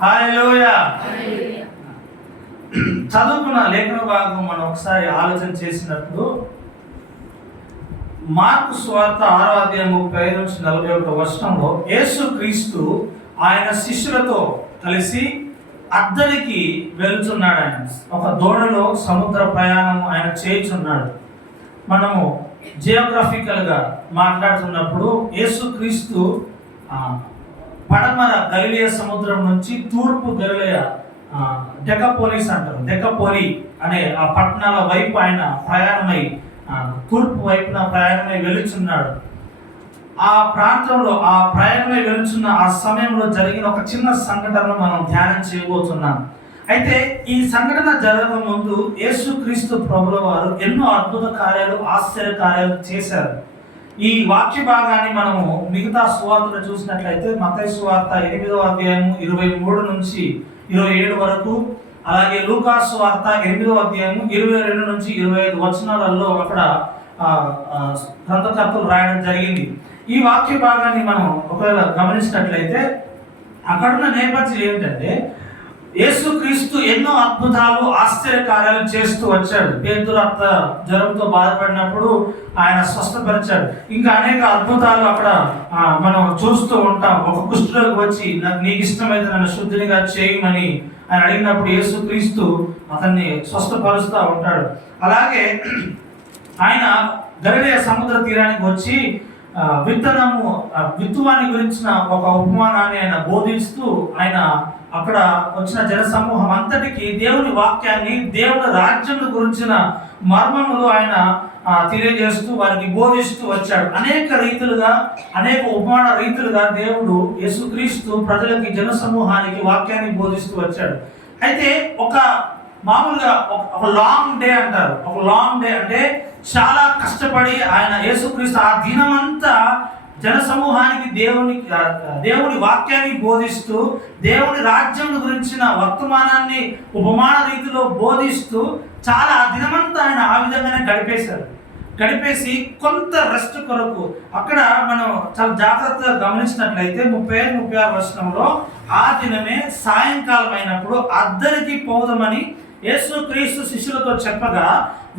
హల్లెలూయా. చదువుకున్న లేఖన భాగం మనం ఒకసారి ఆలోచన చేసినప్పుడు మార్కు సువార్త 6:35-41 యేసు క్రీస్తు ఆయన శిష్యులతో కలిసి అద్దరికి వెళ్తున్నాడు. ఆయన ఒక దోణిలో సముద్ర ప్రయాణం ఆయన చేయుచున్నాడు. మనము జియోగ్రఫికల్గా మాట్లాడుతున్నప్పుడు యేసు క్రీస్తు పడమర గలిలయ సముద్రం నుంచి తూర్పు గలిలయ డెకపోలిస్ అంటారు, డెకపోలి అనే ఆ పట్టణాల వైపు ఆయన ప్రయాణమై తూర్పు వైపున ప్రయాణమై వెళుచున్నాడు. ఆ ప్రాంతంలో ఆ ప్రయాణమై వెళుచున్న ఆ సమయంలో జరిగిన ఒక చిన్న సంఘటన మనం ధ్యానం చేయబోతున్నాం. అయితే ఈ సంఘటన జరగక ముందు యేసుక్రీస్తు ప్రభుల వారు ఎన్నో అద్భుత కార్యాలు, ఆశ్చర్య కార్యాలు చేశారు. ఈ వాక్య భాగాన్ని మనము మిగతా సువార్తలు చూసినట్లయితే మత్తయి సువార్త 8:23-27 వరకు, అలాగే లూకా సువార్త 8:22-25 వచనాలలో అక్కడ గ్రంథకర్తలు రాయడం జరిగింది. ఈ వాక్య భాగాన్ని మనం ఒకవేళ గమనించినట్లయితే అక్కడున్న నేపథ్యం ఏమిటంటే యేసుక్రీస్తు ఎన్నో అద్భుతాలు, ఆశ్చర్య కార్యాలు చేస్తూ వచ్చాడు. పేతురు అత్త జ్వరంతో బాధపడినప్పుడు ఆయన స్వస్థపరిచాడు. ఇంకా అనేక అద్భుతాలు అక్కడ మనం చూస్తూ ఉంటాం. ఒక కుష్ఠరోగి వచ్చి నీకు ఇష్టమైతే నన్ను శుద్ధినిగా చేయమని ఆయన అడిగినప్పుడు యేసుక్రీస్తు అతన్ని స్వస్థపరుస్తూ ఉంటాడు. అలాగే ఆయన గలిలయ సముద్ర తీరానికి వచ్చి విత్తువాని గురించిన ఒక ఉపమానాన్ని ఆయన బోధిస్తూ ఆయన అక్కడ వచ్చిన జన సమూహం అంతటికి దేవుని వాక్యాన్ని, దేవుని రాజ్యం గురించిన మర్మములు ఆయన తెలియజేస్తూ వారికి బోధిస్తూ వచ్చాడు. అనేక రీతులుగా, అనేక ఉపమాన రీతులుగా దేవుడు యేసుక్రీస్తు ప్రజలకి, జన సమూహానికి వాక్యాన్ని బోధిస్తూ వచ్చాడు. అయితే మామూలుగా ఒక లాంగ్ డే అంటారు. ఒక లాంగ్ డే అంటే చాలా కష్టపడి ఆయన యేసుక్రీస్తు ఆ దినమంతా జన సమూహానికి దేవుని వాక్యాన్ని బోధిస్తూ, దేవుని రాజ్యం గురించిన వర్తమానాన్ని ఉపమాన రీతిలో బోధిస్తూ చాలా ఆ దినమంతా ఆయన ఆ విధంగానే గడిపేసి కొంత రెస్ట్ కొరకు అక్కడ మనం చాలా జాగ్రత్తగా గమనించినట్లయితే 35-36 వచనంలో ఆ దినమే సాయంకాలం అయినప్పుడు అద్దరికి పోదామని యేసుక్రీస్తు శిష్యులతో చెప్పగా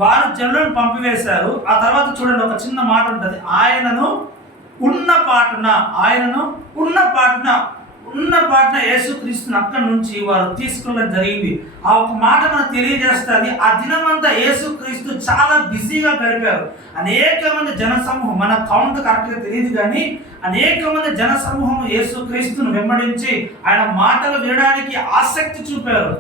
వారు జనులను పంపివేశారు. ఆ తర్వాత చూడండి, ఒక చిన్న మాట ఉంటుంది, ఆయనను ఉన్న పాటున యేసుక్రీస్తుని అక్కడి నుంచి వారు తీసుకెళ్ళడం జరిగింది. ఆ ఒక మాట మనకు తెలియజేస్తుంది. ఆ దినమంతా యేసుక్రీస్తు చాలా బిజీగా గడిపారు. అనేక మంది జన సమూహం, మన కౌంట్ కరెక్ట్గా తెలియదు కానీ అనేక మంది జన సమూహం యేసుక్రీస్తును వెంబడించి ఆయన మాటలు వినడానికి ఆసక్తి చూపారు.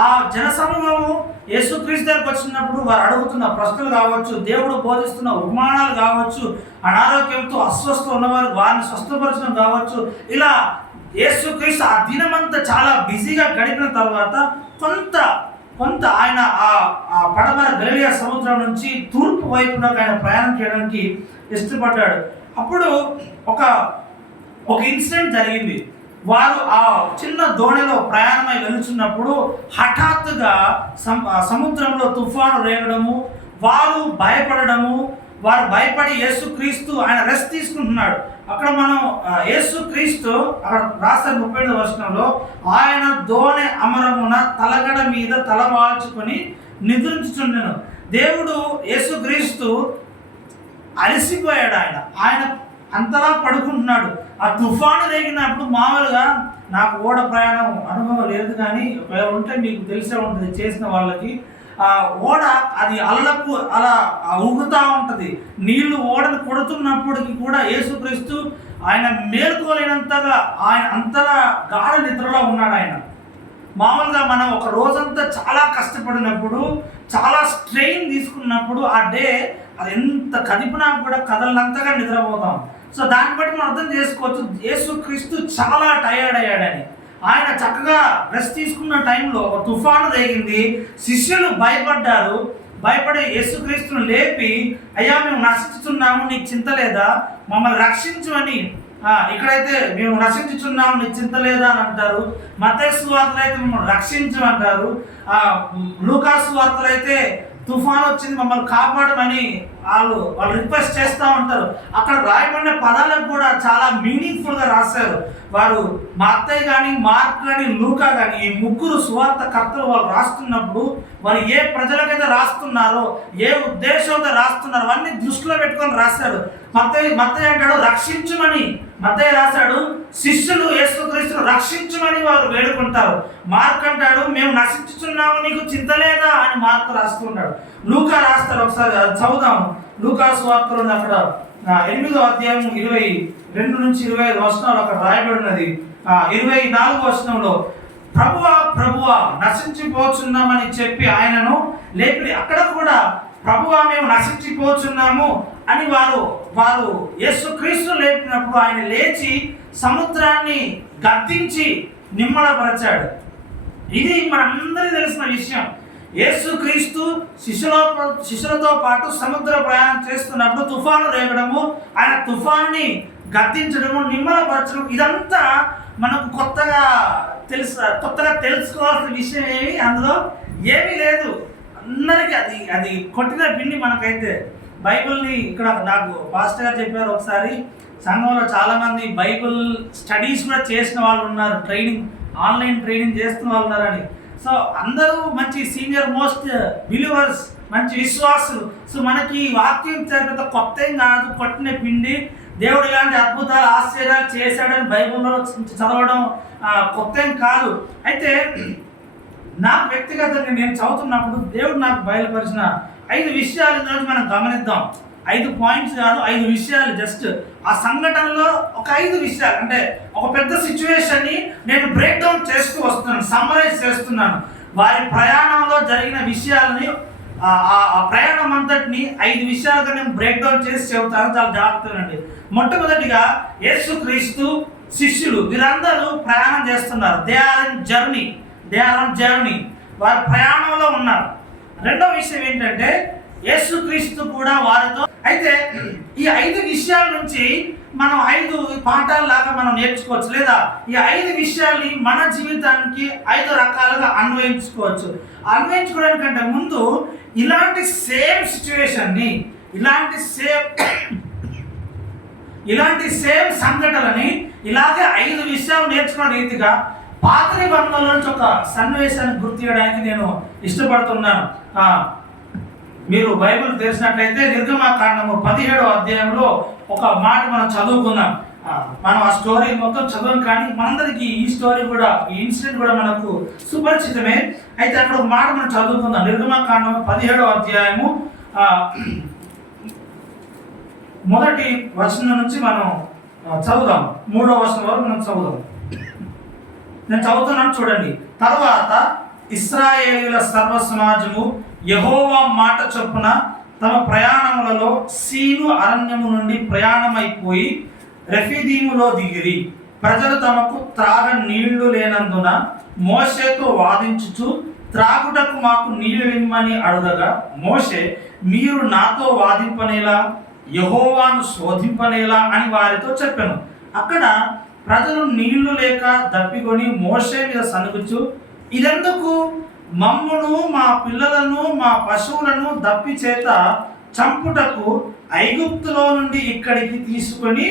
ఆ జన సమూహము యేసుక్రీస్తు దగ్గరకు వచ్చినప్పుడు వారు అడుగుతున్న ప్రశ్నలు కావచ్చు, దేవుడు బోధిస్తున్న ఉపమానాలు కావచ్చు, అనారోగ్యంతో అస్వస్థ ఉన్నవారు వారిని స్వస్థపరచడం కావచ్చు, ఇలా యేసుక్రీస్తు ఆ దినమంతా చాలా బిజీగా గడిపిన తర్వాత కొంత ఆయన ఆ పడమర గలిలయ సముద్రం నుంచి తూర్పు వైపున ఆయన ప్రయాణం చేయడానికి ఇష్టపడ్డాడు. అప్పుడు ఒక ఇన్సిడెంట్ జరిగింది. వారు ఆ చిన్న దోణిలో ప్రయాణమై వెళుచున్నప్పుడు హఠాత్తుగా సముద్రంలో తుఫాను రేగడము, వారు భయపడి యేసుక్రీస్తు ఆయన రెస్ట్ తీసుకుంటున్నాడు. అక్కడ మనం యేసుక్రీస్తు అక్కడ రాసిన 37వ వచనంలో ఆయన దోణి అమరమున తలగడ మీద తలవాల్చుకొని నిద్రించుచుండెను. దేవుడు యేసుక్రీస్తు అలసిపోయాడు. ఆయన అంతలా పడుకుంటున్నాడు. ఆ తుఫాను రేగినప్పుడు మామూలుగా నాకు ఓడ ప్రయాణం అనుభవం లేదు కానీ ఉంటే మీకు తెలిసే ఉంటుంది చేసిన వాళ్ళకి. ఆ ఓడ అది అల్లపు అలా ఊగుతూ ఉంటుంది. నీళ్లు ఓడను కొడుతున్నప్పటికీ కూడా యేసుక్రీస్తు ఆయన మేల్కోలేనంతగా ఆయన అంతలా గాఢ నిద్రలో ఉన్నాడు. ఆయన మామూలుగా మనం ఒక రోజంతా చాలా కష్టపడినప్పుడు, చాలా స్ట్రెయిన్ తీసుకున్నప్పుడు ఆ డే అది ఎంత కదిపినా కూడా కదలనంతగా నిద్రపోతాం. సో దాన్ని బట్టి మనం అర్థం చేసుకోవచ్చు యేసుక్రీస్తు చాలా టైర్డ్ అయ్యాడని. ఆయన చక్కగా రెస్ట్ తీసుకున్న టైంలో ఒక తుఫాను రేగింది. శిష్యులు భయపడి యేసుక్రీస్తును లేపి, అయ్యా మేము నశించుతున్నాము, నీకు చింత లేదా, మమ్మల్ని రక్షించు అని. ఇక్కడైతే మేము నశించుచున్నాము, నీకు చింత లేదా అని అంటారు. మత్తయి సువార్తలు అయితే మమ్మల్ని రక్షించు అంటారు. లూకా సువార్తలు అయితే తుఫాను వచ్చింది మమ్మల్ని కాపాడమని వాళ్ళు రిక్వెస్ట్ చేస్తూ ఉంటారు. అక్కడ రాయబడిన పదాలకు కూడా చాలా మీనింగ్ఫుల్గా రాశారు. వారు మత్తయి కానీ, మార్క్ కానీ, లూకా కానీ, ఈ ముగ్గురు సువార్త కర్తలు వాళ్ళు రాస్తున్నప్పుడు వారు ఏ ప్రజలకైతే రాస్తున్నారో, ఏ ఉద్దేశంతో రాస్తున్నారో అవన్నీ దృష్టిలో పెట్టుకొని రాశారు. మత్తయి అంటాడు రక్షించుమని, మత్తయి రాశాడు శిష్యులు యేసుక్రీస్తును రక్షించుమని వారు వేడుకుంటారు. మార్క్ అంటాడు మేము నశించుచున్నాము, నీకు చింత లేదా అని మార్క్ రాస్తున్నాడు. లూకా రాస్తారు, ఒకసారి చదువుదాము. లూకా సువార్తలో అక్కడ 8వ అధ్యాయం 22 నుంచి 25 వచనాలు అక్కడ రాయబడినది. 24వ వచనంలో ప్రభువా ప్రభువా నశించిపోచున్నామని చెప్పి ఆయనను లేపి, అక్కడ కూడా ప్రభువా మేము నశించిపోచున్నాము అని వారు యేసుక్రీస్తు లేపినప్పుడు ఆయన లేచి సముద్రాన్ని గద్దించి నిమ్మళపరిచాడు. ఇది మనందరికీ తెలిసిన విషయం. యేసుక్రీస్తు శిష్యులతో పాటు సముద్ర ప్రయాణం చేస్తున్నప్పుడు తుఫాను రేగడము, ఆయన తుఫాన్ని గద్దించడము, నిమ్మలపరచడం, ఇదంతా మనకు కొత్తగా తెలుసుకోవాల్సిన విషయం అందులో ఏమీ లేదు. అందరికీ అది కొట్టిన పిండి మనకైతే. బైబిల్ని ఇక్కడ నాకు పాస్టర్ గారు చెప్పారు, ఒకసారి సంఘంలో చాలామంది బైబిల్ స్టడీస్ కూడా చేసిన వాళ్ళు ఉన్నారు, ఆన్లైన్ ట్రైనింగ్ చేస్తున్న వాళ్ళు ఉన్నారని. సో అందరూ మంచి సీనియర్ మోస్ట్ బిలీవర్స్, మంచి విశ్వాసులు. సో మనకి వాక్యం చదివితే కొత్త ఏం కాదు, కొట్టిన పిండి. దేవుడు ఇలాంటి అద్భుతాలు ఆశ్చర్యాలు చేశాడని బైబిల్లో చదవడం కొత్త ఏం కాదు. అయితే నాకు వ్యక్తిగతంగా నేను చదువుతున్నప్పుడు దేవుడు నాకు బయలుపరిచిన 5 విషయాలు ఈరోజు మనం గమనిద్దాం. 5 పాయింట్స్ కాదు, 5 విషయాలు. జస్ట్ ఆ సంఘటనలో ఒక 5 విషయాలు, అంటే ఒక పెద్ద సిచ్యువేషన్ని నేను బ్రేక్ డౌన్ చేస్తూ వస్తున్నాను, సమ్మరైజ్ చేస్తున్నాను. వారి ప్రయాణంలో జరిగిన విషయాలని, ఆ ప్రయాణం అంతటిని 5 విషయాలుగా నేను బ్రేక్ డౌన్ చేసి చెబుతాను. చాలా జాగ్రత్తనండి. మొట్టమొదటిగా యేసుక్రీస్తు శిష్యులు వీరందరూ ప్రయాణం చేస్తున్నారు. They are on journey. వారి ప్రయాణంలో ఉన్నారు. రెండో విషయం ఏంటంటే యేసుక్రీస్తు కూడా వారితో. అయితే ఈ 5 విషయాల నుంచి మనం 5 పాఠాలలాగా మనం నేర్చుకోవచ్చు, లేదా ఈ 5 విషయాల్ని మన జీవితానికి 5 రకాలుగా అన్వయించుకోవచ్చు. అన్వయించుకోవడానికంటే ముందు ఇలాంటి సేమ్ సిచ్యువేషన్ని, ఇలాంటి సేమ్ సంఘటనలని ఇలాగే 5 విషయాలు నేర్చుకున్న రీతిగా పాత నిబంధనల నుంచి ఒక సన్నివేశాన్ని గుర్తు చేయడానికి నేను ఇష్టపడుతున్నాను. మీరు బైబిల్ తెలిసినట్లయితే నిర్గమకాండము 17వ అధ్యాయంలో ఒక మాట మనం చదువుకున్నాం. మనం ఆ స్టోరీ మొత్తం చదవం, కానీ మనందరికీ ఈ స్టోరీ కూడా, ఈ ఇన్సిడెంట్ కూడా మనకు సుపరిచితమే. అయితే అక్కడ ఒక మాట మనం చదువుకుందాం. నిర్గమకాండము 17వ అధ్యాయము 1వ వచనం నుంచి మనం చదువుదాం. 3వ వచనం వరకు మనం చదువుదాం. నేను చదువుతున్నాను, చూడండి. తర్వాత ఇశ్రాయేలీయుల సర్వ సమాజము యెహోవా మాట చొప్పున తమ ప్రయాణములలో సీను అరణ్యము నుండి ప్రయాణమైపోయి రెఫీదీములో దిగిరి. ప్రజలు తమకు త్రాగ నీళ్లు లేనందున మోషేతో వాదించుచు త్రాగుటకు మాకు నీళ్లు ఇమ్మని అడుగగా, మోషే మీరు నాతో వాదింపనేలా, యెహోవాను శోధింపనేలా అని వారితో చెప్పాను. అక్కడ ప్రజలు నీళ్లు లేక దప్పికొని మోషే మీద సనుగుచు, ఇదెందుకు? మమ్మును, మా పిల్లలను, మా పశువులను దప్పి చేత చంపుటకు ఐగుప్తులో నుండి ఇక్కడికి తీసుకొని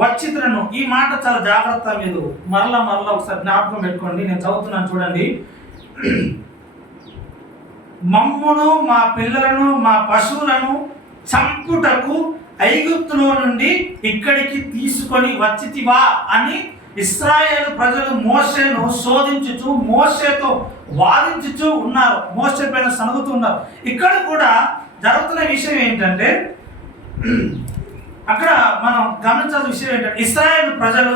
వచ్చిత్రను. ఈ మాట చాలా జాగ్రత్త, మీరు మరలా ఒకసారి జ్ఞాపకం పెట్టుకోండి. నేను చదువుతున్నాను, చూడండి. మమ్మును, మా పిల్లలను, మా పశువులను చంపుటకు ఐగుప్తులో నుండి ఇక్కడికి తీసుకొని వచ్చితివా అని ఇశ్రాయేలు ప్రజలు మోషేను శోధించుచు, మోషేతో వాదించుచు ఉన్నారు. మోషే పైన సనుగుతున్నారు. ఇక్కడ కూడా జరుగుతున్న విషయం ఏంటంటే, అక్కడ మనం గమనించాల్సిన విషయం ఏంటంటే, ఇశ్రాయేలు ప్రజలు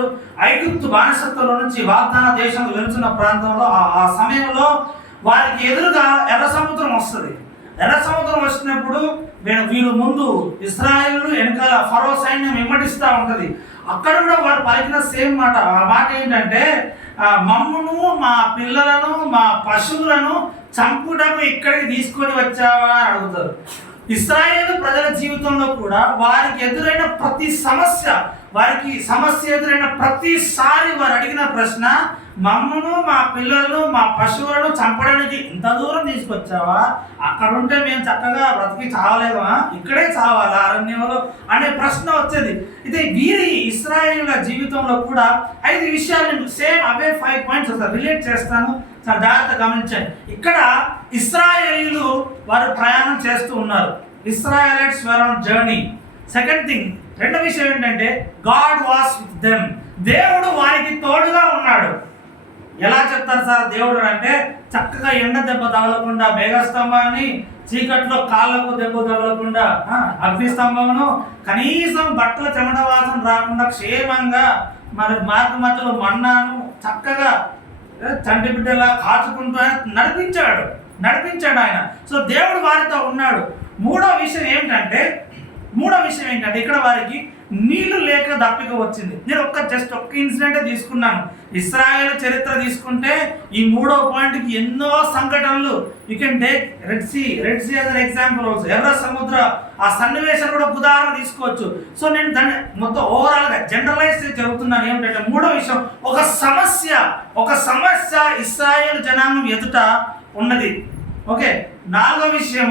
ఐగుప్తు బానిసత్వంలో నుంచి వాగ్దాన దేశంలో వెళుతున్న ప్రాంతంలో ఆ సమయంలో వారికి ఎదురుగా ఎర్ర సముద్రం వస్తుంది. ఎర్ర సముద్రం వచ్చినప్పుడు వీళ్ళు ముందు ఇశ్రాయేలు, వెనకాల ఫరో సైన్యం వెంబడిస్తూ ఉంటుంది. అక్కడ కూడా వారు పలికిన సేమ్ మాట. ఆ మాట ఏంటంటే, మమ్మును, మా పిల్లలను, మా పశువులను చంపుటకు ఇక్కడికి తీసుకొని వచ్చావా అని అడుగుతారు. ఇశ్రాయేలు ప్రజల జీవితంలో కూడా వారికి ఎదురైన ప్రతి సమస్య ఎదురైన ప్రతిసారి వారు అడిగిన ప్రశ్న, మమ్మను, మా పిల్లలను, మా పశువులను చంపడానికి ఇంత దూరం తీసుకొచ్చావా? అక్కడ ఉంటే మేము చక్కగా బ్రతికి చావలేమా? ఇక్కడే చావాలా అరణ్యంలో అనే ప్రశ్న వచ్చేది. ఇది వీరి ఇశ్రాయేలుల జీవితంలో కూడా 5 విషయాలు సేమ్ అవే 5 పాయింట్స్ వస్తాయి, రిలేట్ చేస్తాను, చాలా జాగ్రత్తగా గమనించండి. ఇక్కడ ఇశ్రాయేలీలు వారు ప్రయాణం చేస్తూ ఉన్నారు. Israelites were on journey. Second thing, రెండో విషయం ఏంటంటే గాడ్ వాస్ విత్ దెమ్. దేవుడు వారికి తోడుగా ఉన్నాడు. ఎలా చెప్తారు సార్ దేవుడు అంటే, చక్కగా ఎండ దెబ్బ తగలకుండా మేఘస్తంభాన్ని, చీకట్లో కాళ్ళకు దెబ్బ తగలకుండా అగ్నిస్తంభమును, కనీసం బట్టల చెమట వాసన రాకుండా క్షేమంగా మరి మార్గ మధ్యలో మన్నాను చక్కగా చంటి బిడ్డలా కాచుకుంటూ నడిపించాడు ఆయన. సో దేవుడు వారితో ఉన్నాడు. మూడో విషయం ఏంటంటే ఇక్కడ వారికి నీళ్లు లేక దప్పిక వచ్చింది. నేను జస్ట్ ఒక్క ఇన్సిడెంట్ తీసుకున్నాను. ఇశ్రాయేలు చరిత్ర తీసుకుంటే ఈ మూడో పాయింట్కి ఎన్నో సంఘటనలు. You can take Red Sea as an example also. ఎర్ర సముద్ర ఆ సన్నివేశం కూడా ఉదాహరణ తీసుకోవచ్చు. సో నేను దాన్ని మొత్తం ఓవరాల్గా జనరలైజ్ చెబుతున్నాను. ఏమిటంటే మూడో విషయం, ఒక సమస్య ఇశ్రాయేలు జనాంగం ఎదుట ఉన్నది. ఓకే, నాలుగో విషయం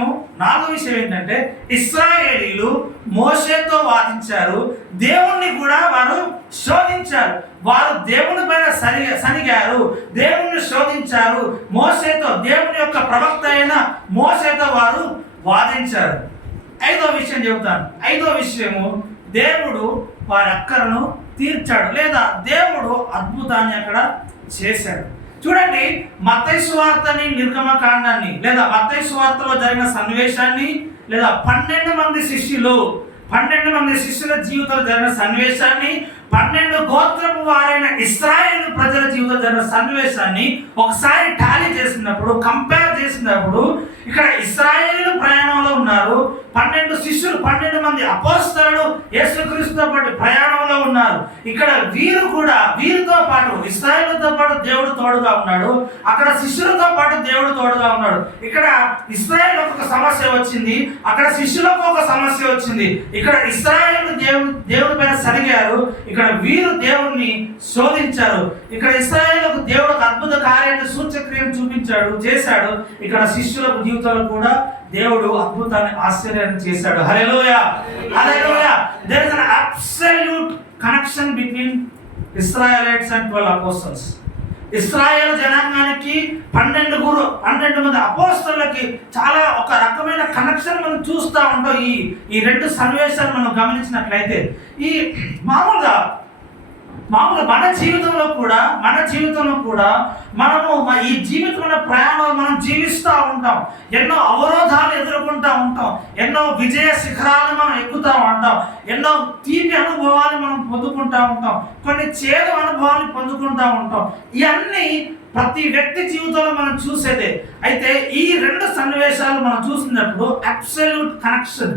ఏంటంటే ఇశ్రాయేలీలు మోషేతో వాదించారు, దేవుణ్ణి కూడా వారు శోధించారు. వారు దేవుని పైన సనిగారు, దేవుణ్ణి శోధించారు. మోషేతో, దేవుని యొక్క ప్రవక్త అయిన మోషేతో వారు వాదించారు. ఐదో విషయం చెబుతాను. ఐదో విషయము, దేవుడు వారి అక్కరను తీర్చాడు, లేదా దేవుడు అద్భుతాన్ని అక్కడ చేశాడు. చూడండి, మత్తయి సువార్తని, నిర్గమకాండాన్ని, లేదా మత్తయి సువార్తలో జరిగిన సన్నివేశాన్ని, లేదా 12 మంది శిష్యుల జీవితంలో జరిగిన సన్నివేశాన్ని, 12 గోత్రపు వారైన ఇశ్రాయేలు ప్రజల జీవితంలో జరిగిన సన్నివేశాన్ని ఒకసారి టాలీ చేసినప్పుడు, కంపేర్ చేసినప్పుడు, ఇక్కడ ఇశ్రాయేలు ప్రయాణంలో ఉన్నారు, 12 శిష్యులు, 12 మంది అపోస్తలులు యేసుక్రీస్తుతో పాటు ప్రయాణంలో ఉన్నారు. ఇక్కడ వీరితో పాటు ఇశ్రాయేలుతో పాటు దేవుడు తోడుగా ఉన్నాడు, అక్కడ శిష్యులతో పాటు దేవుడు తోడుగా ఉన్నాడు. ఇక్కడ ఇశ్రాయేలుకు ఒక సమస్య వచ్చింది, అక్కడ శిష్యులకు ఒక సమస్య వచ్చింది. ఇక్కడ ఇశ్రాయేలు దేవుడి పైన సరిగారు, ఇక్కడ వీరు దేవుణ్ణి శోధించారు. ఇక్కడ ఇశ్రాయేలుకు దేవుడు అద్భుత కార్యాన్ని, సూచక్రియను చేశాడు. ఇక్కడ శిష్యులకు జీవితంలో కూడా దేవుడు అద్భుతాన్ని, ఆశ్చర్యాన్ని చేశాడు. హల్లెలూయా. There is an absolute connection between Israelites and 12 apostles. ఇశ్రాయేలు జనాంగానికి 12 మంది అపోస్తలులకి చాలా ఒక రకమైన కనెక్షన్ మనం చూస్తూ ఉంటాం. ఈ 2 సన్నివేశాలు మనం గమనించినట్లయితే, ఈ మామూలుగా మన జీవితంలో కూడా మనము ఈ జీవితంలో ప్రయాణం మనం జీవిస్తూ ఉంటాం. ఎన్నో అవరోధాలు ఎదుర్కొంటూ ఉంటాం, ఎన్నో విజయ శిఖరాలు మనం ఎక్కుతూ ఉంటాం, ఎన్నో తీపి అనుభవాలు మనం పొందుకుంటూ ఉంటాం, కొన్ని చేదు అనుభవాలు పొందుకుంటూ ఉంటాం. ఇవన్నీ ప్రతి వ్యక్తి జీవితంలో మనం చూసేదే. అయితే ఈ 2 సన్నివేశాలు మనం చూసినప్పుడు అబ్సల్యూట్ కనెక్షన్,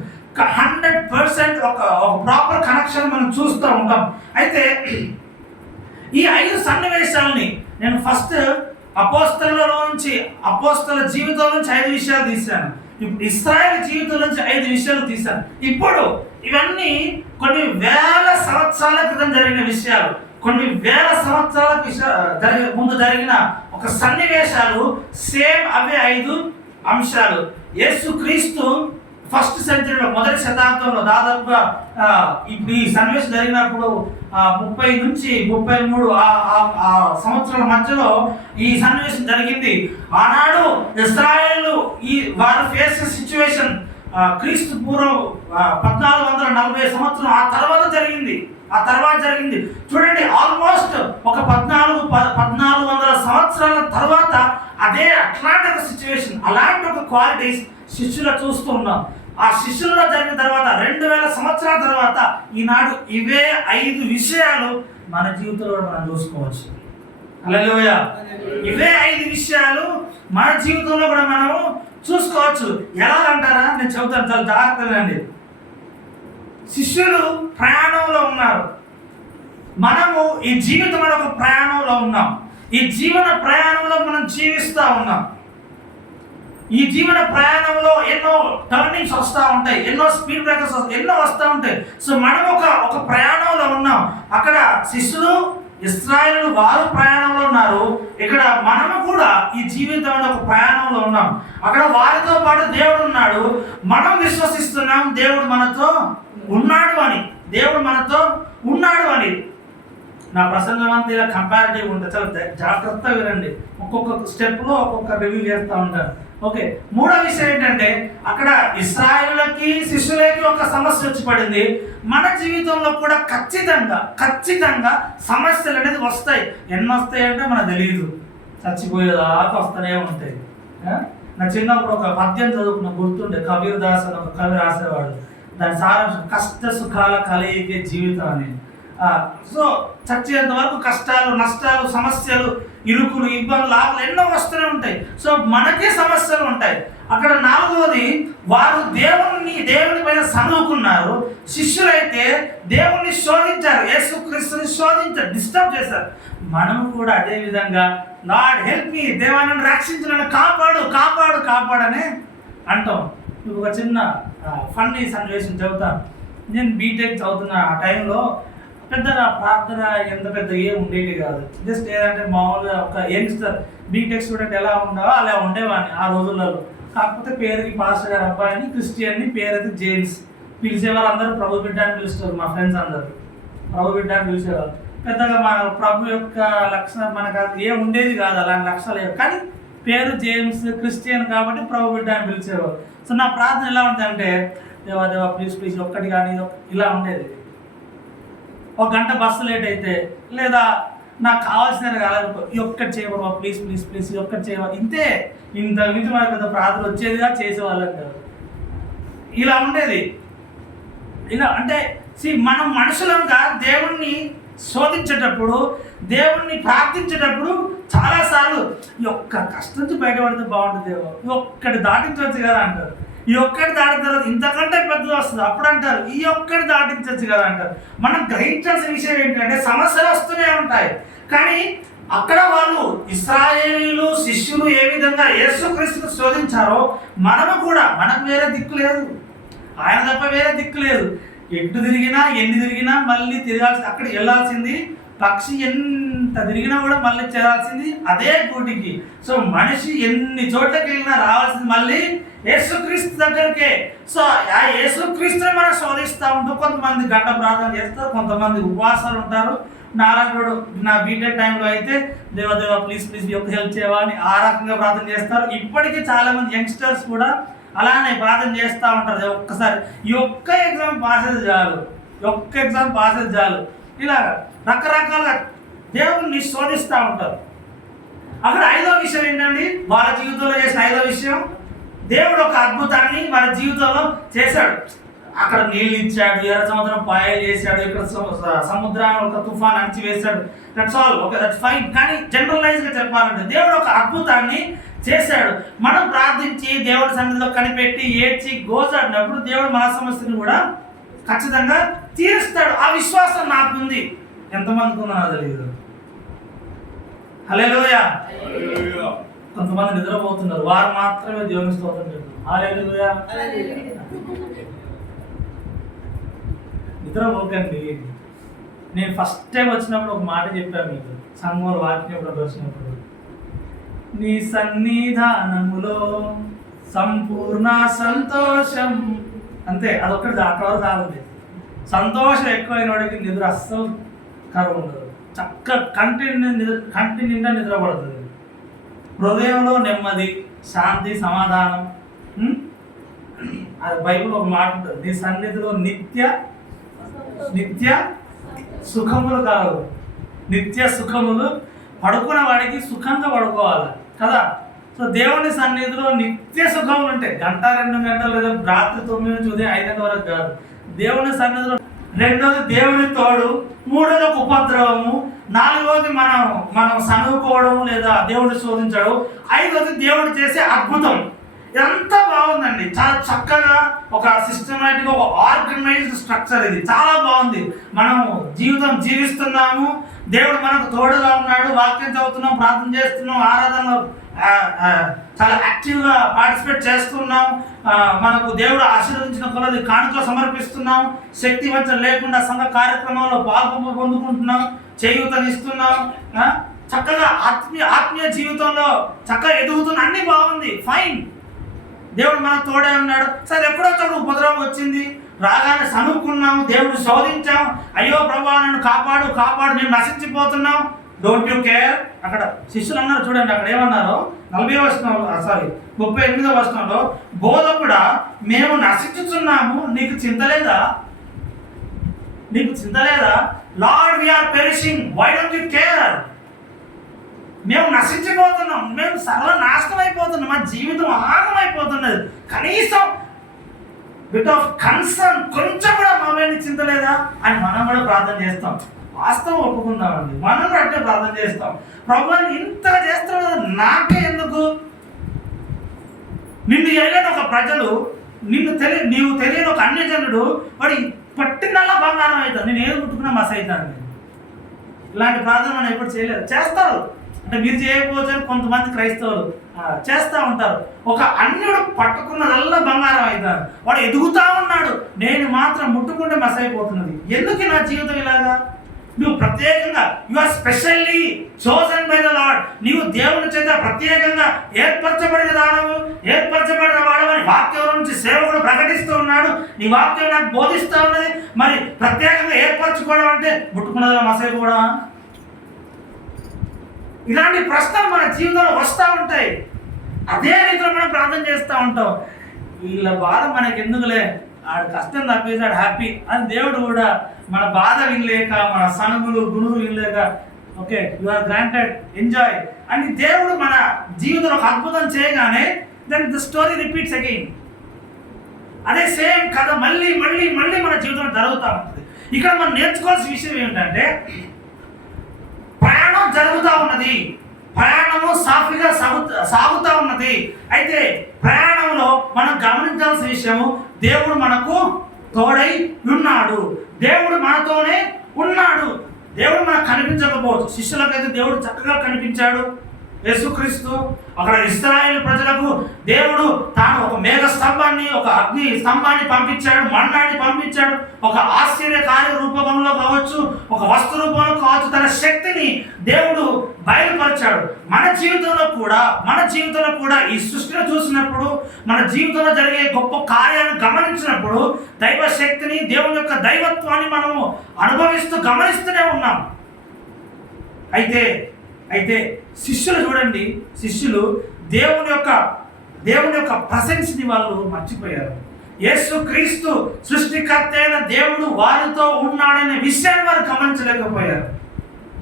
100% ఒక ప్రాపర్ కనెక్షన్ మనం చూస్తూ ఉంటాం. అయితే ఈ 5 సన్నివేశాలని నేను ఫస్ట్ అపోస్తల జీవితం నుంచి 5 విషయాలు తీశాను. ఇప్పుడు ఇశ్రాయేలు జీవితం నుంచి 5 విషయాలు తీశాను. ఇప్పుడు ఇవన్నీ కొన్ని వేల సంవత్సరాల క్రితం జరిగిన విషయాలు, కొన్ని వేల సంవత్సరాల ముందు జరిగిన ఒక సన్నివేశాలు. సేమ్ అవే 5 అంశాలు. యేసుక్రీస్తు ఫస్ట్ సెంచరీలో, మొదటి శతాబ్దంలో, దాదాపుగా ఇప్పుడు ఈ సన్నివేశం జరిగినప్పుడు 30 నుంచి 33 ఆ సంవత్సరాల మధ్యలో ఈ సన్నివేశం జరిగింది. ఆనాడు ఇశ్రాయేలు వారు ఫేస్ సిచ్యువేషన్ క్రీస్తు పూర్వం 1440 సంవత్సరం ఆ తర్వాత జరిగింది. చూడండి, ఆల్మోస్ట్ ఒక 1400 సంవత్సరాల తర్వాత అట్లాంటి ఒక సిచ్యువేషన్, అలాంటి ఒక క్వాలిటీస్ శిష్యులు చూస్తూ ఉన్నాం. ఆ శిష్యుల్లో జరిగిన తర్వాత 2000 సంవత్సరాల తర్వాత ఈనాడు ఇవే 5 విషయాలు మన జీవితంలో మనం చూసుకోవచ్చు. హల్లెలూయా. ఇవే 5 విషయాలు మన జీవితంలో కూడా మనము చూసుకోవచ్చు. ఎలా అంటారా, నేను చెబుతాను, చాలా జాగ్రత్తగా అండి. శిష్యులు ప్రయాణంలో ఉన్నారు, మనము ఈ జీవితం ఒక ప్రయాణంలో ఉన్నాం. ఈ జీవన ప్రయాణంలో మనం జీవిస్తూ ఉన్నాం. ఈ జీవన ప్రయాణంలో ఎన్నో టర్నింగ్స్ వస్తూ ఉంటాయి, ఎన్నో స్పీడ్ బ్రేకర్స్ ఎన్నో వస్తూ ఉంటాయి. సో మనం ఒక ప్రయాణంలో ఉన్నాం. అక్కడ శిష్యులు ఇశ్రాయేలు వారు ప్రయాణంలో ఉన్నారు, ఇక్కడ మనము కూడా ఈ జీవితంలో ఒక ప్రయాణంలో ఉన్నాం. అక్కడ వారితో పాటు దేవుడు ఉన్నాడు. మనం విశ్వసిస్తున్నాం దేవుడు మనతో ఉన్నాడు అని, దేవుడు మనతో ఉన్నాడు అని. నా ప్రసంగం అంతా ఇలా కంపారిటివ్ ఉంటుంది, చాలా జాగ్రత్తగా వినండి. ఒక్కొక్క స్టెప్లో ఒక్కొక్క రివ్యూ చేస్తూ ఉంటాను. ఓకే, మూడో విషయం ఏంటంటే అక్కడ ఇశ్రాయేలులకి శిష్యులకి ఒక సమస్య వచ్చి పడింది. మన జీవితంలో కూడా ఖచ్చితంగా సమస్యలు అనేది వస్తాయి. ఎన్ని వస్తాయి అంటే మనకు తెలియదు, చచ్చిపోయేదాకా వస్తూనే ఉంటాయి. నా చిన్నప్పుడు ఒక పద్యం చదువుకున్న గుర్తుండే, కబీర్ దాస్ అని ఒక కవి రాసేవాడు. దాని సారాంశం కష్ట సుఖాల కలయికే జీవితం అని. సో చచ్చేంత వరకు కష్టాలు, నష్టాలు, సమస్యలు, ఇరుకులు, ఇబ్బందులు, ఆకులు ఎన్నో వస్తూనే ఉంటాయి. సో మనకే సమస్యలు ఉంటాయి. అక్కడ నాలుగవది, వారు దేవుని పైన సనుకున్నారు. శిష్యులైతే దేవుణ్ణి శోధించారు, యేసుక్రీస్తుని శోధించారు, డిస్టర్బ్ చేశారు. మనము కూడా అదే విధంగా లార్డ్ హెల్ప్ మీ, దేవాన్ని రక్షించు, నన్ను కాపాడని అంటాం. ఒక చిన్న ఫన్నీ సన్నివేశం చెబుతాను. నేను బీటెక్ చదువుతున్న ఆ టైంలో పెద్దగా ప్రార్థన ఎంత పెద్ద ఏం ఉండేది కాదు. జస్ట్ ఏదంటే మామూలుగా ఒక యంగ్స్టర్ బీటెక్ స్టూడెంట్ ఎలా ఉండవో అలా ఉండేవాడిని ఆ రోజులలో. కాకపోతే పేరుకి పాస్టర్ గారు అబ్బాయిని, క్రిస్టియన్ని, పేరుకి జేమ్స్. పిలిచేవారు అందరూ ప్రభు బిడ్డ అని పిలుస్తారు. మా ఫ్రెండ్స్ అందరూ ప్రభు బిడ్డ అని పిలిచేవారు. పెద్దగా మన ప్రభు యొక్క లక్షణం మనకు అది ఏం ఉండేది కాదు, అలాంటి లక్షణాలు లేవు. కానీ పేరు జేమ్స్, క్రిస్టియన్ కాబట్టి ప్రభు బిడ్డ అని పిలిచేవారు. సో నా ప్రార్థన ఎలా ఉంటుందంటే, దేవా ప్లీజ్ ఒక్కటి కానీ ఇలా ఉండేది. ఒక గంట బస్సు లేట్ అయితే, లేదా నాకు కావాల్సిన కాలేదు, ఈ ఒక్కటి చేయవా ప్లీజ్ ఈ ఒక్కటి చేయవా, ఇంతే. ఇంత మించి మన పెద్ద ప్రార్థన వచ్చేదిగా, చేసేవాళ్ళం కాదు. ఇలా ఉండేది. ఇలా అంటే మనం మనుషులంగా దేవుణ్ణి శోధించేటప్పుడు, దేవుణ్ణి ప్రార్థించేటప్పుడు చాలాసార్లు ఈ ఒక్క కష్టం నుంచి బయటపడితే బాగుంటుంది, దేవో ఈ ఒక్కటి దాటించవచ్చు కదా అంటారు. ఈ ఒక్కటి దాటిన తర్వాత ఇంతకంటే పెద్దది వస్తుంది, అప్పుడు అంటారు ఈ ఒక్కటి దాటించవచ్చు కదా అంటారు. మనం గ్రహించాల్సిన విషయం ఏంటంటే సమస్యలు వస్తూనే ఉంటాయి. కానీ అక్కడ వాళ్ళు ఇశ్రాయేలీయులు శిష్యులు ఏ విధంగా యేసుక్రీస్తును శోధించారో మనము కూడా, మనకు వేరే దిక్కు లేదు, ఆయన తప్ప వేరే దిక్కు లేదు. ఎటు తిరిగినా ఎన్ని తిరిగినా మళ్ళీ తిరగాల్సి, అక్కడ వెళ్ళాల్సింది. పక్షి ఎంత తిరిగినా కూడా మళ్ళీ చేరాల్సింది అదే గూటికి. సో మనిషి ఎన్ని చోట్లకి వెళ్ళినా రావాల్సింది మళ్ళీ యేసుక్రీస్తు దగ్గరికే. సో ఆ యేసుక్రీస్తుని మనం శోధిస్తూ ఉంటూ కొంతమంది గంట ప్రార్థన చేస్తారు, కొంతమంది ఉపవాసాలు ఉంటారు. నారాయణుడు నా బీటెక్ టైంలో అయితే దేవా ప్లీజ్ యొక్క హెల్ప్ చేయవా అని ఆ రకంగా ప్రార్థన చేస్తారు. ఇప్పటికీ చాలామంది యంగ్స్టర్స్ కూడా అలానే ప్రార్థన చేస్తూ ఉంటారు. ఒక్కసారి ఈ ఒక్క ఎగ్జామ్ పాస్ అయితే చాలు, ఇలా రకరకాలుగా దేవుణ్ణి శోధిస్తూ ఉంటారు. అక్కడ ఐదో విషయం ఏంటండి, వాళ్ళ జీవితంలో చేసిన ఐదో విషయం, దేవుడు ఒక అద్భుతాన్ని వాళ్ళ జీవితంలో చేశాడు. అక్కడ నీళ్ళు ఇచ్చాడు, ఎర్ర సముద్రం పాయలు చేశాడు, ఇక్కడ సముద్రాన్ని ఒక తుఫాన్ అణిచివేశాడు. That's all, okay, that's fine. కానీ జనరలైజ్గా చెప్పాలంటే దేవుడు ఒక అద్భుతాన్ని చేశాడు. మనం ప్రార్థించి దేవుడి సన్నిధిలో కనిపెట్టి ఏడ్చి గోజాడినప్పుడు దేవుడు మన సమస్యను కూడా ఖచ్చితంగా తీరుస్తాడు. ఆ విశ్వాసం నాకుంది. ఎంతమందికి ఉందో నాకు తెలియదు. హల్లెలూయా. కొంతమంది నిద్రపోతున్నారు, వారు మాత్రమే దేవుని స్తోత్రం చెప్తారు. హల్లెలూయా. నిద్రపోకండి. నేను ఫస్ట్ టైం వచ్చినప్పుడు ఒక మాట చెప్పాను మీకు, సంఘంలో వాక్యం ప్రదర్శినప్పుడు, నీ సన్నిధానములో సంపూర్ణ సంతోషం. అంతే, అదొక్కటి అక్కడ వరకు కావాలి. సంతోషం ఎక్కువైన వాడికి నిద్ర అస్సలు కరువు ఉండదు. చక్కగా కంటి నిండా నిద్రపడుతుంది. హృదయంలో నెమ్మది, శాంతి, సమాధానం. అది బైబిల్ ఒక మాట ఉంటుంది, నీ సన్నిధిలో నిత్య సుఖములు కాదు, నిత్య సుఖములు. పడుకున్న వాడికి సుఖంగా పడుకోవాలి కదా. సో దేవుని సన్నిధిలో నిత్య సుఖములు ఉంటాయి. గంట 2 గంటలు, లేదా రాత్రి 9 నుంచి ఉదయం 5 గంటల వరకు కాదు. దేవుని సన్నిధిలో రెండోది దేవుని తోడు, మూడోది ఒక ఉపద్రవము, నాలుగోది మనం సనుకోవడము లేదా దేవుడిని శోధించడం, ఐదోది దేవుడు చేసే అద్భుతం. ఎంత బాగుందండి, చాలా చక్కగా ఒక సిస్టమేటిక్, ఒక ఆర్గనైజ్డ్ స్ట్రక్చర్. ఇది చాలా బాగుంది. మనము జీవితం జీవిస్తున్నాము, దేవుడు మనకు తోడుగా ఉన్నాడు. వాక్యం చదువుతున్నాం, ప్రార్థన చేస్తున్నాం, ఆరాధనలో చాలా యాక్టివ్గా పార్టిసిపేట్ చేస్తున్నాం. మనకు దేవుడు ఆశీర్వదించిన కొలది కానుక సమర్పిస్తున్నాం. శక్తి వంచన లేకుండా సంఘ కార్యక్రమంలో పొందుకుంటున్నాం, చేయూతనిస్తున్నాం. చక్కగా ఆత్మీయ జీవితంలో చక్కగా ఎదుగుతున్న అన్ని బాగుంది, ఫైన్. దేవుడు మనకు తోడే ఉన్నాడు. సరే, ఎప్పుడో చప్పుడు ఉపద్రవం వచ్చింది, రాగానే సనుక్కున్నాం, దేవుడు శోధించాం. అయ్యో ప్రభువా నన్ను కాపాడు కాపాడు, నేను నశించిపోతున్నాం. Don't you care. అక్కడ శిష్యులు అన్నారు చూడండి, అక్కడ ఏమన్నారు 38వ వచనంలో, బోధకుడా మేము నశించుతున్నాము, నీకు చింతలేదా? Lord we are perishing, why don't you care? మేము నశించిపోతున్నాం, మేము సర్వనాశనం అయిపోతున్నాం, మా జీవితం ఆగమైపోతున్నది. కనీసం బిట్ ఆఫ్ కన్సర్న్, కొంచెం కూడా మా మీద చింతలేదా అని మనం కూడా ప్రార్థన చేస్తాం. వాస్తవం ఒప్పుకుందామండి, మనం కూడా అంటే ప్రార్థన చేస్తాం. ప్రభువా ఇంతగా చేస్తాడు కదా, నాకే ఎందుకు? నిన్ను ఎరగని ఒక ప్రజలు, నీవు తెలియని ఒక అన్యజనుడు వాడి పట్టినల్లా బంగారం అవుతుంది, నేను ఏది ముట్టుకున్నా మస్ అవుతాను. ఇలాంటి ప్రార్థన మనం ఎప్పుడు చేయలేదు. చేస్తారు అంటే మీరు చేయకపోతే కొంతమంది క్రైస్తవులు చేస్తూ ఉంటారు. ఒక అన్యుడు పట్టుకున్నదల్లా బంగారం అవుతాడు, వాడు ఎదుగుతా ఉన్నాడు, నేను మాత్రం ముట్టుకుంటే మస్ అయిపోతున్నది. ఎందుకు నా జీవితం ఇలాగా? నువ్వు ప్రత్యేకంగా, you are specially chosen by the Lord, నీవు దేవుని చేత ప్రత్యేకంగా ఏర్పరచబడిన వాడవని వాక్యం నుంచి సేవకుడు ప్రకటిస్తూ ఉన్నాడు. నీ వాక్యం నాకు బోధిస్తూ ఉన్నది. మరి ప్రత్యేకంగా ఏర్పరచుకోవడం అంటే ముట్టుకున్నదిలా మసైపోవడమా? ఇలాంటి ప్రశ్నలు మన జీవితంలో వస్తూ ఉంటాయి. అదే రీతిలో మనం ప్రార్థన చేస్తూ ఉంటాం. వీళ్ళ బాధ మనకి ఎందుకులే, ఆడు కష్టం తప్పేసాడు, హ్యాపీ అని దేవుడు కూడా మన బాధ వినలేక, మన సనుగులు గుణులు వినలేక, okay you are granted, enjoy అని దేవుడు మన జీవితంలో ఒక అద్భుతం చేయగానే then the story repeats again. అదే సేమ్ కథ మళ్ళీ మళ్ళీ మళ్ళీ మన జీవితంలో జరుగుతూ ఉంటుంది. ఇక్కడ మనం నేర్చుకోవాల్సిన విషయం ఏమిటంటే, ప్రయాణం జరుగుతూ ఉన్నది, ప్రయాణము సాఫీగా సాగుతూ ఉన్నది. అయితే ప్రయాణంలో మనం గమనించాల్సిన విషయము, దేవుడు మనకు తోడై ఉన్నాడు, దేవుడు మనతోనే ఉన్నాడు. దేవుడు మనకు కనిపించకపోవచ్చు, శిష్యులకైతే దేవుడు చక్కగా కనిపించాడు. యేసుక్రీస్తు అక్కడ ఇశ్రాయేలు ప్రజలకు దేవుడు తాను ఒక మేఘ స్తంభాన్ని, ఒక అగ్ని స్తంభాన్ని పంపించాడు, మన్నాన్ని పంపించాడు. ఒక ఆశ్చర్యకార్య రూపంలో కావచ్చు, ఒక వస్తు రూపంలో కావచ్చు, తన శక్తిని దేవుడు బయలుపరిచాడు. మన జీవితంలో కూడా ఈ సృష్టిని చూసినప్పుడు, మన జీవితంలో జరిగే గొప్ప కార్యాలను గమనించినప్పుడు దైవ శక్తిని, దేవుని యొక్క దైవత్వాన్ని మనము అనుభవిస్తూ గమనిస్తూనే ఉన్నాం. అయితే శిష్యులు చూడండి, శిష్యులు దేవుని యొక్క ప్రెసెన్స్ని వాళ్ళు మర్చిపోయారు. యేసుక్రీస్తు సృష్టికర్త అయిన దేవుడు వారితో ఉన్నాడనే విషయాన్ని వారు గమనించలేకపోయారు.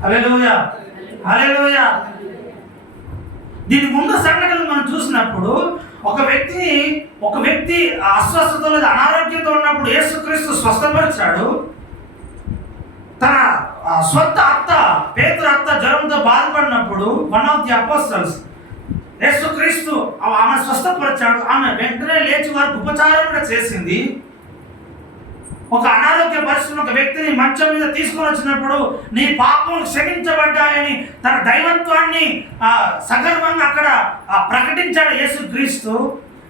హల్లెలూయా, హల్లెలూయా. దీని ముందు సంఘటనలు మనం చూసినప్పుడు ఒక వ్యక్తి అస్వస్థత లేదా అనారోగ్యంతో ఉన్నప్పుడు యేసుక్రీస్తు స్వస్థపరిచాడు. తన సొంత అత్త, పేతురు అత్త జ్వరంతో బాధపడినప్పుడు వన్ ఆఫ్ ది అపోస్టల్స్ యేసుక్రీస్తు ఆమె స్వస్థపరిచాడు. ఆమె వెంటనే లేచి వారికి ఉపచారం కూడా చేసింది. ఒక అనారోగ్య పరిస్థితులు ఒక వ్యక్తిని మంచం మీద తీసుకొని వచ్చినప్పుడు నీ పాపములు క్షమించబడ్డాయని తన దైవత్వాన్ని సగర్వంగా అక్కడ ప్రకటించాడు యేసుక్రీస్తు.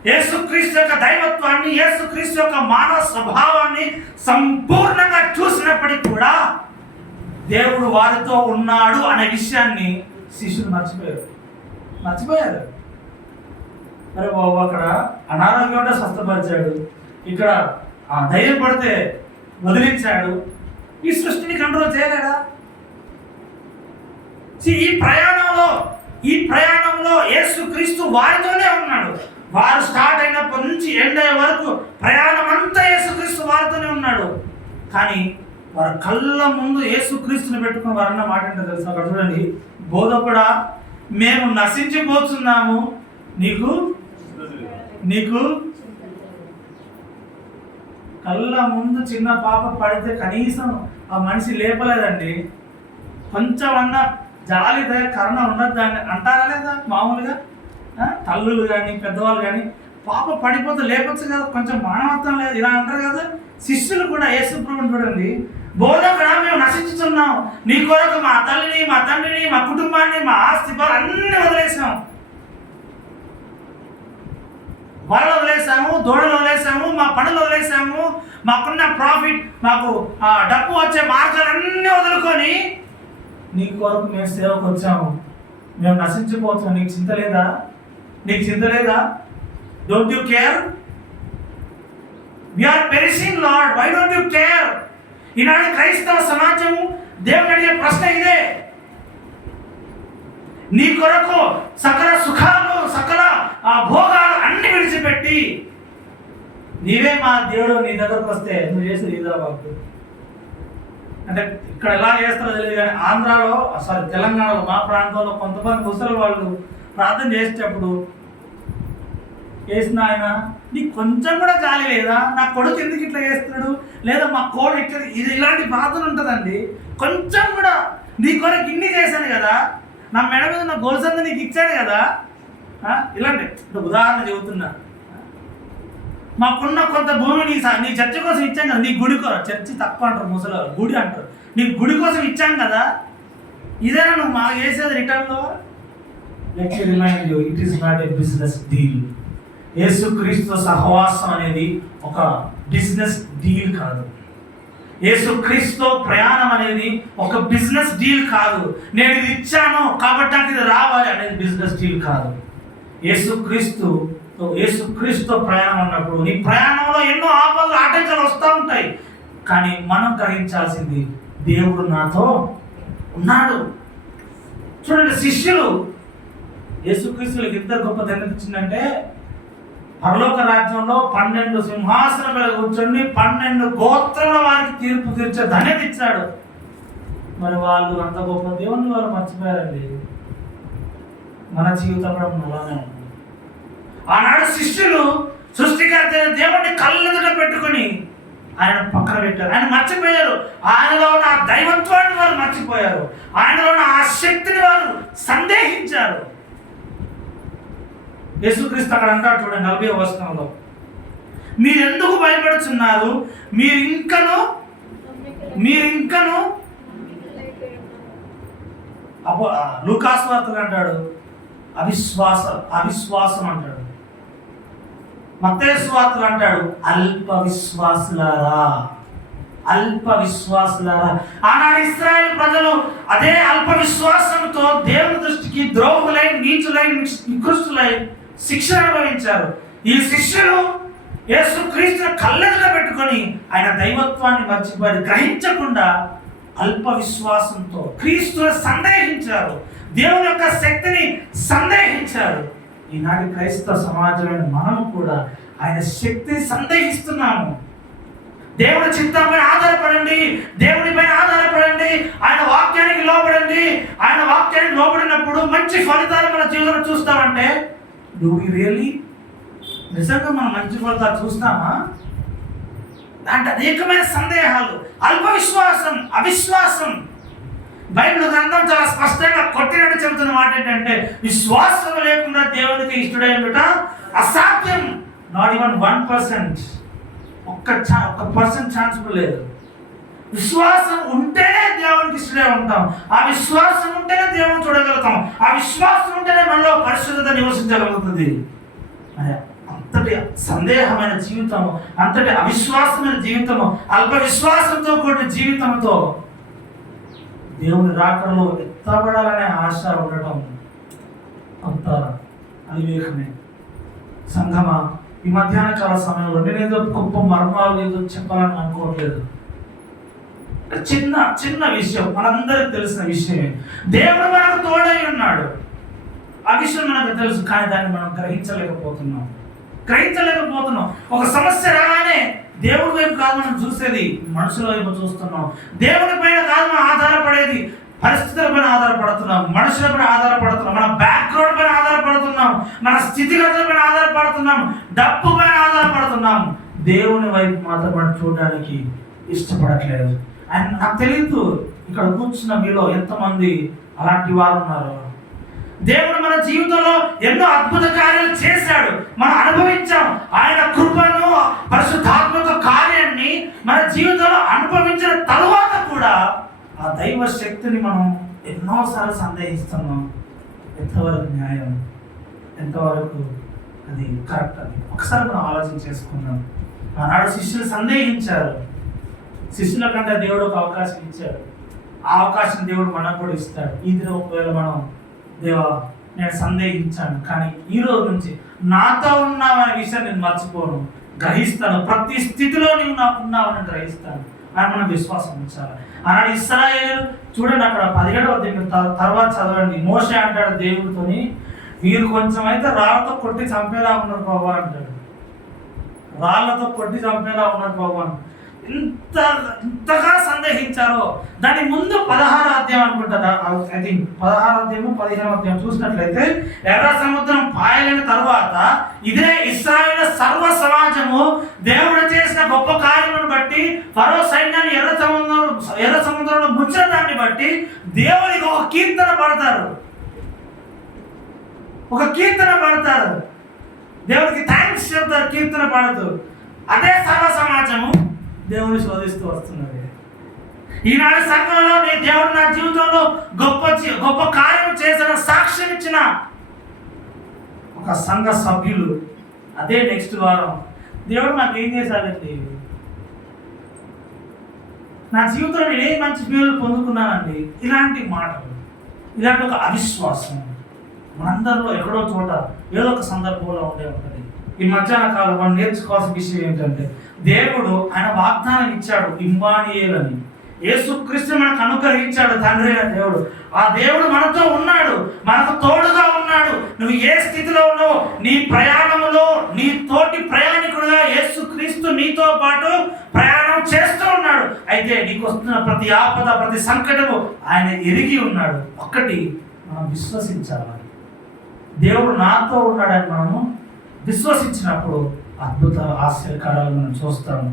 యేసుక్రీస్తు యొక్క దైవత్వాన్ని, యేసుక్రీస్తు యొక్క మానవ స్వభావాన్ని సంపూర్ణంగా చూసినప్పటికీ కూడా దేవుడు వారితో ఉన్నాడు అనే విషయాన్ని శిష్యులు మర్చిపోయారు. అరే బాబు, అక్కడ అనారోగ్యం ఉంటే స్వస్థపరిచాడు, ఇక్కడ ధైర్యం పడితే వదిలించాడు. ఈ సృష్టిని కంట్రోల్ చేయలేడా? ఈ ప్రయాణంలో యేసుక్రీస్తు వారితోనే ఉన్నాడు. వారు స్టార్ట్ అయినప్పటి నుంచి ఎండ్ అయ్యే వరకు ప్రయాణం అంతా యేసుక్రీస్తు వారితోనే ఉన్నాడు. కానీ వారి కళ్ళ ముందు యేసుక్రీస్తుని పెట్టుకుని వారన్న మాట ఏంటో తెలుసు. అక్కడ చూడండి, బోధకుడా మేము నశించిపోతున్నాము, నీకు కళ్ళ ముందు చిన్న పాప పడితే కనీసం ఆ మనిషి లేపలేదండి. కొంచెం అన్నా జాలి దయ కరుణ ఉండదు అని అంటారా లేదా? మామూలుగా తల్లులు కానీ పెద్దవాళ్ళు కానీ పాప పడిపోతే లేపచ్చు కదా, కొంచెం మానవత్వం లేదు ఇలా అంటారు కదా. శిష్యులు కూడా యేసు ప్రభువుని చూడండి, బోధకుడా మేము నశించుతున్నాం, నీ కొరకు మా తల్లిని, మా తండ్రిని, మా కుటుంబాన్ని, మా ఆస్తి అన్ని వదిలేసాం. వలలు వదిలేసాము, దూడలు వదిలేసాము, మా పనులు వదిలేసాము, మాకున్న ప్రాఫిట్, మాకు డబ్బు వచ్చే మార్గాలన్నీ వదులుకొని నీ కొరకు మేము సేవకు వచ్చాము. మేము నశించిపోతున్నాం. నీకు చింత లేదా? నీకు చింత లేదా? Don't you care? We are perishing lord, why don't you care? ఈనాడు క్రైస్తవ సమాజము దేవుని అడిగే ప్రశ్న ఇదే. నీ కొరకు సకల సుఖాలు, సకల భోగాలు అన్ని విడిచిపెట్టి నీవే మా దేవుడు నీ దగ్గరకు వస్తే నువ్వు చేసేది ఇదా బాబు? అంటే ఇక్కడ ఎలా చేస్తారో తెలియదు కానీ ఆంధ్రాలో, తెలంగాణలో, మా ప్రాంతంలో కొంతమంది ముసలి వాళ్ళు ప్రార్థన చేసేటప్పుడు, చేసిన ఆయన నీకు కొంచెం కూడా జాలి లేదా? నా కొడుకు ఎందుకు ఇట్లా చేస్తున్నాడు, లేదా మా కోడ ఇట్లా, ఇది ఇలాంటి ప్రార్థన ఉంటుందండి. కొంచెం కూడా నీ కొరకు ఇన్ని చేశాను కదా, నా మెడ మీద ఉన్న గొలుసంతా నీకు ఇచ్చాను కదా, ఇలాంటి ఉదాహరణ చెబుతున్నా. మాకున్న కొంత భూమిని నీ చర్చ కోసం ఇచ్చాం కదా, నీ గుడి కోసం, చర్చి తక్కువ అంటారు ముసలి గుడి అంటారు, నీ గుడి కోసం ఇచ్చాం కదా, ఇదేనా నువ్వు మాకు చేసేది రిటర్న్లో? Let me remind you, it is not a business deal. యేసుక్రీస్తు సహవాసం అనేది ఒక బిజినెస్ డీల్ కాదు. యేసుక్రీస్తు ప్రయాణం అనేది ఒక బిజినెస్ డీల్ కాదు. నేను ఇది ఇచ్చాను కాబట్టి నాకు ఇది రావాలి అనేది బిజినెస్ డీల్ కాదు. యేసుక్రీస్తు ప్రయాణం అన్నప్పుడు నీ ప్రయాణంలో ఎన్నో ఆపదలు, ఆటంకాలు వస్తూ ఉంటాయి. కానీ మనం గ్రహించాల్సింది, దేవుడు నాతో ఉన్నాడు. చూడండి, శిష్యులు యేసుక్రీస్తులకు ఎంత గొప్ప ధన్యత ఇచ్చిందంటే, పరలోక రాజ్యంలో 12 సింహాసనం మీద కూర్చొని 12 గోత్రముల వారికి తీర్పు తీర్చే ధన్యత ఇచ్చాడు. మరి వాళ్ళు అంత గొప్ప దేవుణ్ణి వాళ్ళు మర్చిపోయారండి. మన జీవితం కూడా అలానే ఉంది. ఆనాడు శిష్యులు సృష్టికర్త దేవుడిని కళ్ళెదుట పెట్టుకుని ఆయన పక్కన పెట్టారు. ఆయన మర్చిపోయారు. ఆయనలో ఉన్న ఆ దైవత్వాన్ని వారు మర్చిపోయారు. ఆయనలో ఉన్న ఆ శక్తిని వారు సందేహించారు. యేసుక్రీస్తు అక్కడ అంటాడు చూడండి 40వ వచనంలో, మీరెందుకు భయపడుతున్నారు? మీరు ఇంకను లూకాసు వార్తలు అంటాడు అవిశ్వాసం అంటాడు. మత్తయి సువార్తలు అంటాడు అల్ప విశ్వాసులారా. ఆనాడు ఇశ్రాయేలు ప్రజలు అదే అల్ప విశ్వాసంతో దేవుని దృష్టికి ద్రోహులై, నీచులై, నికృష్టులై శిక్షణ అనుభవించారు. ఈ శిష్యులు యేసుక్రీస్తును కళ్ళెదుట పెట్టుకొని ఆయన దైవత్వాన్ని మర్చిపోయి గ్రహించకుండా అల్ప విశ్వాసంతో క్రీస్తును సందేహించారు. దేవుని యొక్క శక్తిని సందేహించారు. ఈనాటి క్రైస్తవ సమాజంలో మనము కూడా ఆయన శక్తిని సందేహిస్తున్నాము. దేవుని చిత్తంపై ఆధారపడండి, దేవుని పైన ఆధారపడండి, ఆయన వాక్యానికి లోబడండి. ఆయన వాక్యానికి లోబడినప్పుడు మంచి ఫలితాలు మన జీవితంలో చూస్తామంటే, డూ వి రియల్లీ నిజంగా మనం మంచి ఫలితాలు చూస్తామా? అంటే అనేకమైన సందేహాలు, అల్ప విశ్వాసం, అవిశ్వాసం. బైబిల్ గ్రంథం చాలా స్పష్టంగా కొట్టినట్టు చెబుతున్న మాట ఏంటంటే, విశ్వాసం లేకుండా దేవునికి ఇష్టడై ఉండటం అసాధ్యం. నాట్ ఈవెన్ 1%, ఒక్క పర్సెంట్ ఛాన్స్ కూడా లేదు. విశ్వాసం ఉంటేనే దేవునికి ఇష్టడే ఉంటాం. ఆ విశ్వాసం ఉంటేనే దేవుని చూడగలుగుతాం. ఆ విశ్వాసం ఉంటేనే మనలో పరిశుద్ధత నివసించగలుగుతుంది. అంతటి సందేహమైన జీవితము, అంతటి అవిశ్వాసమైన జీవితము, అల్ప విశ్వాసంతో కూడిన జీవితంతో దేవుని రాకడలో ఎత్తబడాలనే ఆశ ఉండటం అంత అవివేకమే. సంఘమా, ఈ మధ్యాహ్న కాల సమయంలో నేనేదో గొప్ప మర్మాలు ఏదో చెప్పాలని అనుకోవట్లేదు. చిన్న విషయం, మనందరికి తెలిసిన విషయమే. దేవుడు మనకు తోడై ఉన్నాడు. ఆ విషయం మనకు తెలుసు, కానీ దాన్ని మనం గ్రహించలేకపోతున్నాం. ఒక సమస్య రాగానే దేవుడి వైపు కాదు మనం చూసేది, మనుషుల వైపు చూస్తున్నాం. దేవుడి పైన కాదు మనం ఆధారపడేది, పరిస్థితుల పైన ఆధారపడుతున్నాం, మనుషుల పైన ఆధారపడుతున్నాం, మన బ్యాక్గ్రౌండ్ పైన ఆధారపడుతున్నాం, మన స్థితిగతుల పైన ఆధారపడుతున్నాం, డబ్బు పైన ఆధారపడుతున్నాం. దేవుని వైపు మాత్రం మనం చూడడానికి ఇష్టపడట్లేదు. అండ్ నాకు తెలియదు ఇక్కడ కూర్చున్న మీలో ఎంతమంది అలాంటి వారు ఉన్నారు. దేవుడు మన జీవితంలో ఎన్నో అద్భుత కార్యాలు చేశాడు, మనం అనుభవించాం. ఆయన కృపను, పరిశుద్ధాత్మక కార్యాన్ని మన జీవితంలో అనుభవించిన తరువాత కూడా ఆ దైవ శక్తిని మనం ఎన్నోసార్లు సందేహిస్తున్నాం. ఎంతవరకు న్యాయం, ఎంతవరకు అది కరెక్ట్ అని ఒకసారి మనం ఆలోచన చేసుకున్నాం. ఆనాడు శిష్యులు సందేహించారు. శిష్యుల కంటే దేవుడు ఒక అవకాశం ఇచ్చాడు. ఆ అవకాశం దేవుడు మనకు కూడా ఇస్తాడు. ఈ దినం ఒకవేళ మనం దేవా నేను సందేహించాను, కానీ ఈ రోజు నుంచి నాతో ఉన్నావనే విషయం నేను మర్చిపోను, గ్రహిస్తాను. ప్రతి స్థితిలో నీవు నాకు ఉన్నావని గ్రహిస్తాను అని మనం విశ్వాసం ఉంచాలి. ఆనాడు ఇశ్రాయేలు చూడండి, అక్కడ 17వ అధ్యాయం తర్వాత చదవండి. మోషే అంటాడు దేవుడితోని, మీరు కొంచెం అయితే రాళ్లతో కొట్టి చంపేలా ఉన్నారు బాబా అంటాడు. రాళ్లతో కొట్టి చంపేలా ఉన్నారు బాబా. ఇంతగా సందేహించారో. దాని ముందు 16వ అధ్యాయం అనుకుంటారా, ఐ థింక్ 16వ అధ్యాయం 15వ అధ్యాయం చూసినట్లయితే, ఎర్ర సముద్రం పాయలైన తర్వాత ఇదే ఇశ్రాయేలు సర్వ సమాజము దేవుడు చేసిన గొప్ప కార్యములను బట్టి, ఫరో సైన్యాన్ని ఎర్ర సముద్రంలో ముంచిన దాన్ని బట్టి దేవునికి ఒక కీర్తన పడతారు. దేవుడికి థ్యాంక్స్ చెప్తారు కీర్తన పాడుతూ. అదే సర్వ సమాజము దేవుని శోధిస్తూ వస్తున్నది. ఈనాడు సంఘంలో దేవుడు నా జీవితంలో గొప్ప కార్యం చేసిన సాక్ష్యం ఇచ్చిన ఒక సంఘ సభ్యులు అదే నెక్స్ట్ వారం దేవుడు నాకు ఏం చేశాడండి, నా జీవితంలో నేను ఏ మంచి పేర్లు పొందుకున్నానండి. ఇలాంటి మాటలు, ఇలాంటి ఒక అవిశ్వాసం మనందరిలో ఎక్కడో చోట ఏదో ఒక సందర్భంలో ఉండే ఉంటుంది. ఈ మధ్యాహ్న కాలం మనం నేర్చుకోవాల్సిన విషయం ఏంటంటే, దేవుడు ఆయన వాగ్దానం ఇచ్చాడు ఇమ్మానుయేలు అని. యేసుక్రీస్తు మనకు అనుగ్రహించాడు తండ్రి అయిన దేవుడు. ఆ దేవుడు మనతో ఉన్నాడు, మనకు తోడుగా ఉన్నాడు. నువ్వు ఏ స్థితిలో ఉన్నావు, నీ ప్రయాణంలో నీ తోటి ప్రయాణికుడుగా యేసుక్రీస్తు నీతో పాటు ప్రయాణం చేస్తూ ఉన్నాడు. అయితే నీకు వస్తున్న ప్రతి ఆపద, ప్రతి సంకటము ఆయన ఎరిగి ఉన్నాడు. ఒక్కటి మనం విశ్వసించాలి, దేవుడు నాతో ఉన్నాడని మనము విశ్వసించినప్పుడు అద్భుత ఆశ్చర్యకారాలు మనం చూస్తాము.